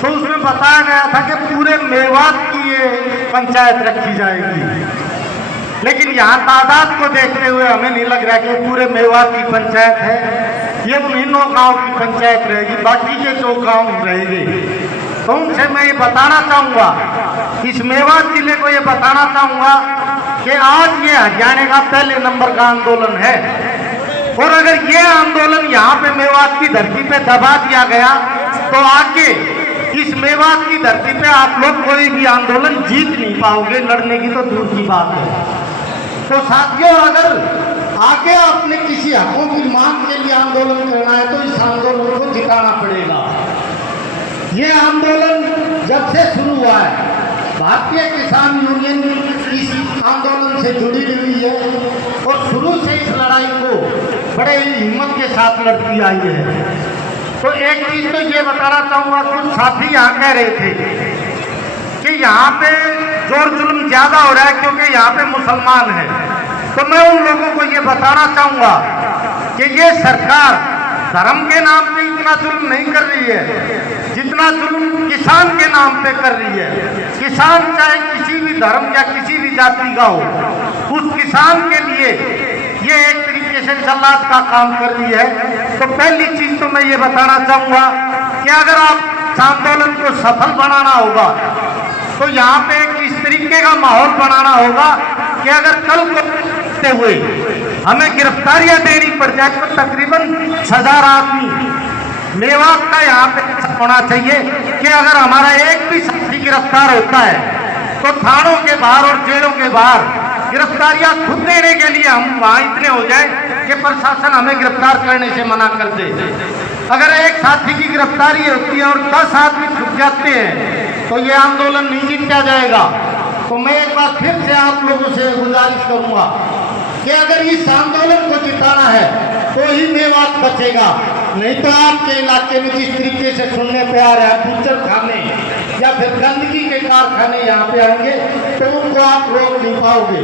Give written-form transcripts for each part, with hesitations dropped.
तो उसमें बताया गया था कि पूरे मेवात की ये पंचायत रखी जाएगी, लेकिन यहाँ तादाद को देखते हुए हमें नहीं लग रहा कि पूरे मेवात की पंचायत है। ये उन्हीं 9 गाँव की पंचायत रहेगी, बाकी के 2 गाँव रहेंगे। तो उनसे मैं ये बताना चाहूँगा, इस मेवात जिले को ये बताना चाहूँगा कि आज ये हरियाणा का पहले नंबर का आंदोलन है, और अगर ये आंदोलन यहाँ पे मेवात की धरती पे दबा दिया गया तो आगे इस मेवात की धरती पे आप लोग कोई भी आंदोलन जीत नहीं पाओगे, लड़ने की तो दूर की बात है। तो साथियों, अगर आगे आपने किसी हकों की मांग के लिए आंदोलन करना है तो इस आंदोलन को जिताना पड़ेगा। ये आंदोलन जब से शुरू हुआ है, भारतीय किसान यूनियन इस आंदोलन से जुड़ी हुई है और शुरू से इस लड़ाई को बड़े हिम्मत के साथ लड़ती आई है। तो एक चीज तो ये बताना चाहूँगा, कुछ साथी यहाँ कह रहे थे कि यहाँ पे जोर जुल्म ज्यादा हो रहा है क्योंकि यहाँ पे मुसलमान है। तो मैं उन लोगों को ये बताना चाहूँगा कि ये सरकार धर्म के नाम पे इतना जुल्म नहीं कर रही है जितना जुल्म किसान के नाम पे कर रही है। किसान चाहे किसी भी धर्म या किसी भी जाति का हो, उस किसान के लिए ये एक तरीके से जल्लाद का काम कर रही है। तो पहली चीज तो मैं ये बताना चाहूँगा कि अगर आप आंदोलन को सफल बनाना होगा तो यहाँ पे एक इस तरीके का माहौल बनाना होगा कि अगर कल को हुए हमें गिरफ्तारियां देनी पड़ जाए तो तकरीबन 1000 आदमी मेवात का यहाँ पे होना चाहिए कि अगर हमारा एक भी साथी गिरफ्तार होता है तो थानों के बाहर और जेलों के बाहर गिरफ्तारियां खुद देने के लिए हम वहाँ इतने हो जाए कि प्रशासन हमें गिरफ्तार करने से मना कर दे। अगर एक साथी की गिरफ्तारी होती है और 10 आदमी छूट जाते हैं तो ये आंदोलन नहीं जीता जाएगा। तो मैं एक बार फिर से आप लोगों से गुजारिश करूंगा कि अगर इस आंदोलन को जिताना है तो ही मेवात बचेगा, नहीं तो आपके इलाके में जिस तरीके से सुनने पे आ रहा है बूचर खाने या फिर गंदगी के कारखाने यहाँ पे आएंगे तो उनको आप रोक नहीं पाओगे,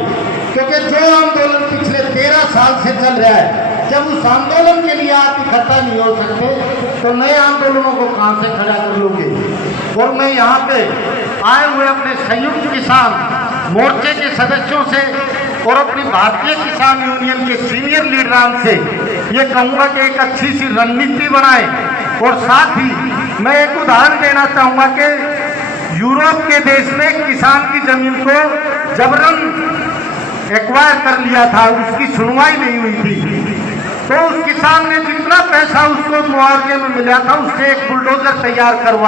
क्योंकि जो आंदोलन पिछले 13 साल से चल रहा है, जब उस आंदोलन के लिए आप इकट्ठा नहीं हो सकते तो नए आंदोलनों को कहाँ से खड़ा कर लोगे। और मैं यहाँ पे आए हुए अपने संयुक्त किसान मोर्चे के सदस्यों से और अपनी भारतीय किसान यूनियन के सीनियर लीडरान से ये कहूँगा कि एक अच्छी सी रणनीति बनाए। और साथ ही मैं एक उदाहरण देना चाहूँगा कि यूरोप के देश में किसान की जमीन को जबरन एक्वायर कर लिया था, उसकी सुनवाई नहीं हुई थी, तो उस किसान ने जितना पैसा उसको मुआवजे में मिला था उससे एक बुलडोजर तैयार करवाया।